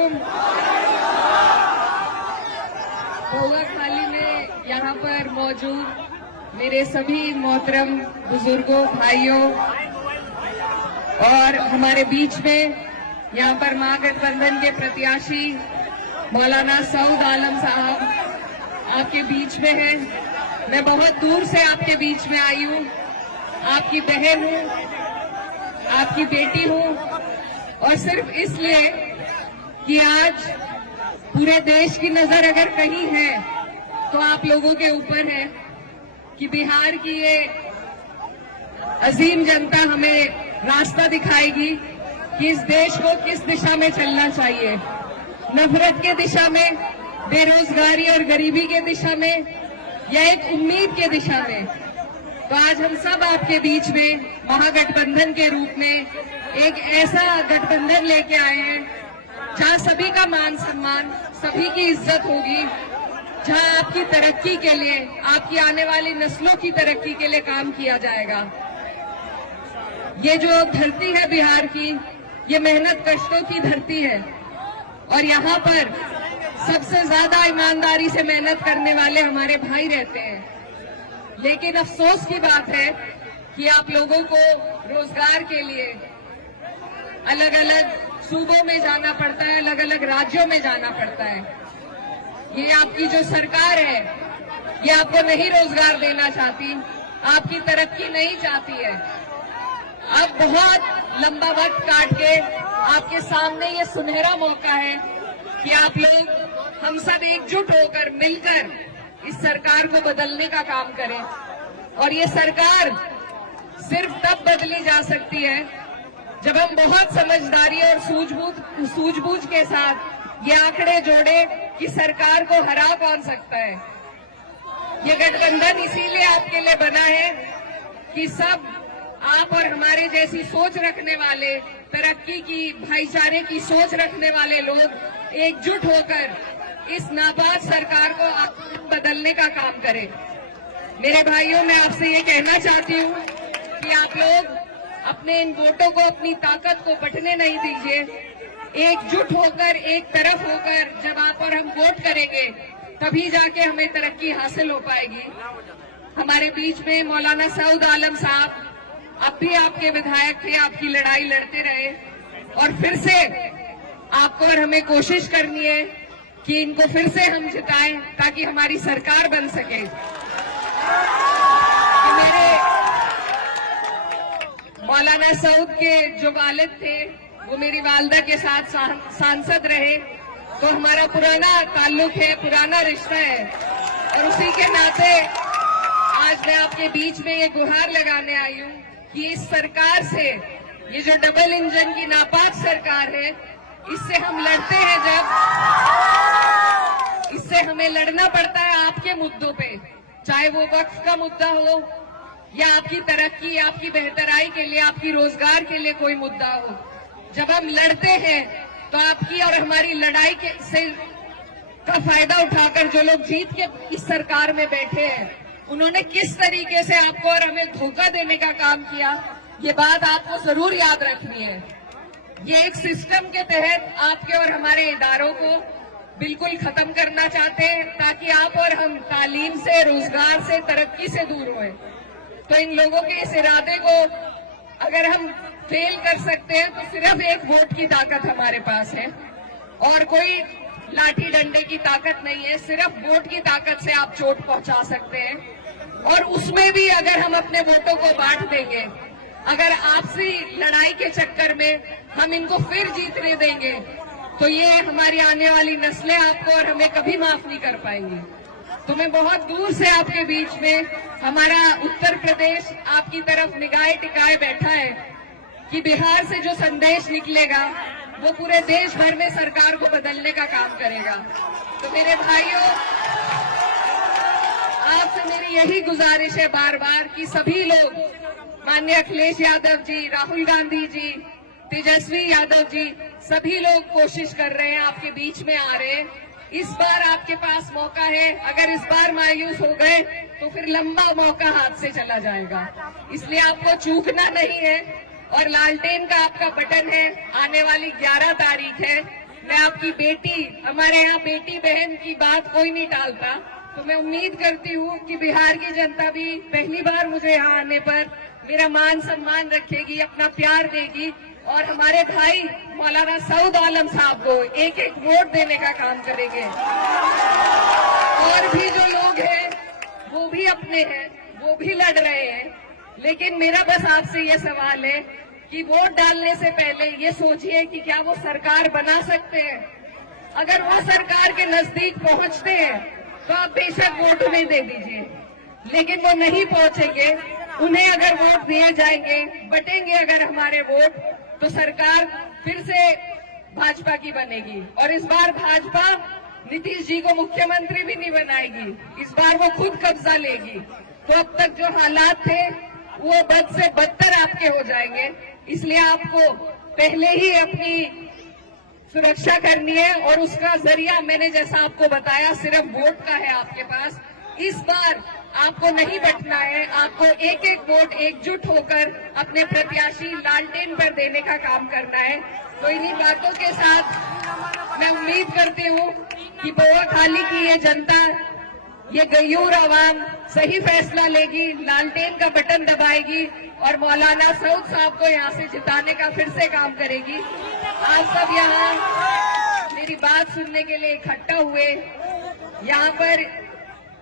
अलैकुम। बहुआ खाली में यहाँ पर मौजूद मेरे सभी मोहतरम बुजुर्गों, भाइयों और हमारे बीच में यहाँ पर महागठबंधन के प्रत्याशी मौलाना सऊद आलम साहब आपके बीच में हैं। मैं बहुत दूर से आपके बीच में आई हूँ, आपकी बहन हूँ, आपकी बेटी हूँ, और सिर्फ इसलिए कि आज पूरे देश की नजर अगर कहीं है तो आप लोगों के ऊपर है कि बिहार की ये अजीम जनता हमें रास्ता दिखाएगी कि इस देश को किस दिशा में चलना चाहिए। नफरत के दिशा में, बेरोजगारी और गरीबी के दिशा में, या एक उम्मीद के दिशा में। तो आज हम सब आपके बीच में महागठबंधन के रूप में एक ऐसा गठबंधन लेके आए हैं जहां सभी का मान सम्मान, सभी की इज्जत होगी, जहां आपकी तरक्की के लिए, आपकी आने वाली नस्लों की तरक्की के लिए काम किया जाएगा। ये जो धरती है बिहार की, ये मेहनत कष्टों की धरती है और यहाँ पर सबसे ज्यादा ईमानदारी से मेहनत करने वाले हमारे भाई रहते हैं। लेकिन अफसोस की बात है कि आप लोगों को रोजगार के लिए अलग अलग सूबों में जाना पड़ता है, अलग अलग राज्यों में जाना पड़ता है। ये आपकी जो सरकार है, ये आपको नहीं रोजगार देना चाहती, आपकी तरक्की नहीं चाहती है। अब बहुत लंबा वक्त काट के आपके सामने ये सुनहरा मौका है कि आप लोग हम सब एकजुट होकर मिलकर इस सरकार को बदलने का काम करें। और ये सरकार सिर्फ तब बदली जा सकती है जब हम बहुत समझदारी और सूझबूझ के साथ ये आंकड़े जोड़े कि सरकार को हरा कौन सकता है। ये गठबंधन इसीलिए आपके लिए बना है कि सब आप और हमारे जैसी सोच रखने वाले, तरक्की की, भाईचारे की सोच रखने वाले लोग एकजुट होकर इस नापाक सरकार को बदलने का काम करें। मेरे भाइयों, मैं आपसे ये कहना चाहती हूँ कि आप लोग अपने इन वोटों को, अपनी ताकत को बंटने नहीं दीजिए। एकजुट होकर, एक तरफ होकर जब आप और हम वोट करेंगे तभी जाके हमें तरक्की हासिल हो पाएगी। हमारे बीच में मौलाना सऊद आलम साहब, अब भी आपके विधायक थे, आपकी लड़ाई लड़ते रहे और फिर से आपको और हमें कोशिश करनी है कि इनको फिर से हम जिताएं ताकि हमारी सरकार बन सके। मेरे मौलाना सऊद के जो वालिद थे वो मेरी वालदा के साथ सांसद रहे, तो हमारा पुराना ताल्लुक है, पुराना रिश्ता है और उसी के नाते आज मैं आपके बीच में ये गुहार लगाने आई हूँ कि इस सरकार से, ये जो डबल इंजन की नापाक सरकार है, इससे हम लड़ते हैं जब इससे हमें लड़ना पड़ता है आपके मुद्दों पे, चाहे वो वक्फ का मुद्दा हो या आपकी तरक्की, आपकी बेहतराई के लिए, आपकी रोजगार के लिए कोई मुद्दा हो। जब हम लड़ते हैं तो आपकी और हमारी लड़ाई का फायदा उठाकर जो लोग जीत के इस सरकार में बैठे हैं, उन्होंने किस तरीके से आपको और हमें धोखा देने का काम किया, ये बात आपको जरूर याद रखनी है। ये एक सिस्टम के तहत आपके और हमारे इदारों को बिल्कुल खत्म करना चाहते हैं ताकि आप और हम तालीम से, रोजगार से, तरक्की से दूर हों। तो इन लोगों के इस इरादे को अगर हम फेल कर सकते हैं तो सिर्फ एक वोट की ताकत हमारे पास है और कोई लाठी डंडे की ताकत नहीं है। सिर्फ वोट की ताकत से आप चोट पहुंचा सकते हैं और उसमें भी अगर हम अपने वोटों को बांट देंगे, अगर आपसी लड़ाई के चक्कर में हम इनको फिर जीतने देंगे तो ये हमारी आने वाली नस्लें आपको और हमें कभी माफ नहीं कर पाएंगी। तो मैं बहुत दूर से आपके बीच में, हमारा उत्तर प्रदेश आपकी तरफ निगाहें टिकाए बैठा है कि बिहार से जो संदेश निकलेगा वो पूरे देश भर में सरकार को बदलने का काम करेगा। तो मेरे भाइयों, आपसे मेरी यही गुजारिश है बार बार कि सभी लोग, माननीय अखिलेश यादव जी, राहुल गांधी जी, तेजस्वी यादव जी, सभी लोग कोशिश कर रहे हैं, आपके बीच में आ रहे हैं। इस बार आपके पास मौका है। अगर इस बार मायूस हो गए तो फिर लंबा मौका हाथ से चला जाएगा, इसलिए आपको चूकना नहीं है। और लालटेन का आपका बटन है, आने वाली 11 तारीख है, मैं आपकी बेटी, हमारे यहाँ बेटी बहन की बात कोई नहीं टालता, तो मैं उम्मीद करती हूँ कि बिहार की जनता भी पहली बार मुझे यहाँ आने पर मेरा मान सम्मान रखेगी, अपना प्यार देगी और हमारे भाई मौलाना सऊद आलम साहब को एक एक वोट देने का काम करेंगे। और भी जो लोग हैं वो भी अपने हैं, वो भी लड़ रहे हैं, लेकिन मेरा बस आपसे ये सवाल है कि वोट डालने से पहले ये सोचिए कि क्या वो सरकार बना सकते हैं। अगर वो सरकार के नजदीक पहुंचते हैं तो आप बेशक वोट उन्हें दे दीजिए, लेकिन वो नहीं पहुंचेंगे, उन्हें अगर वोट दिए जाएंगे, बटेंगे अगर हमारे वोट, तो सरकार फिर से भाजपा की बनेगी। और इस बार भाजपा नीतीश जी को मुख्यमंत्री भी नहीं बनाएगी, इस बार वो खुद कब्जा लेगी। तो अब तक जो हालात थे वो बद से बदतर आपके हो जाएंगे, इसलिए आपको पहले ही अपनी सुरक्षा करनी है और उसका जरिया मैंने जैसा आपको बताया सिर्फ वोट का है आपके पास। इस बार आपको नहीं बैठना है, आपको एक एक वोट एकजुट होकर अपने प्रत्याशी लालटेन पर देने का काम करना है। तो इन्हीं बातों के साथ मैं उम्मीद करती हूँ कि बोआखाली की ये जनता, ये गयूर आवाम सही फैसला लेगी, लालटेन का बटन दबाएगी और मौलाना सऊद साहब को यहाँ से जिताने का फिर से काम करेगी। आप सब यहाँ मेरी बात सुनने के लिए इकट्ठा हुए, यहाँ पर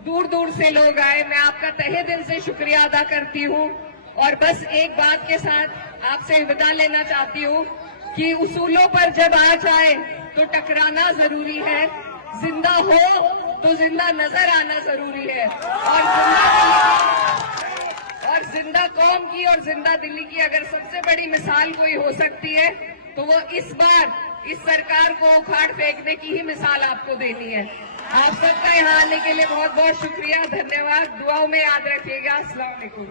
दूर दूर से लोग आए, मैं आपका तहे दिल से शुक्रिया अदा करती हूँ। और बस एक बात के साथ आपसे विदा लेना चाहती हूँ कि उसूलों पर जब आ जाए तो टकराना जरूरी है, जिंदा हो तो जिंदा नजर आना जरूरी है। और जिंदा कौम की और जिंदा दिल्ली की अगर सबसे बड़ी मिसाल कोई हो सकती है तो वो इस बार इस सरकार को उखाड़ फेंकने की ही मिसाल आपको देनी है। आप सबका यहाँ आने के लिए बहुत बहुत शुक्रिया, धन्यवाद। दुआओं में याद रखिएगा। अस्सलाम वालेकुम।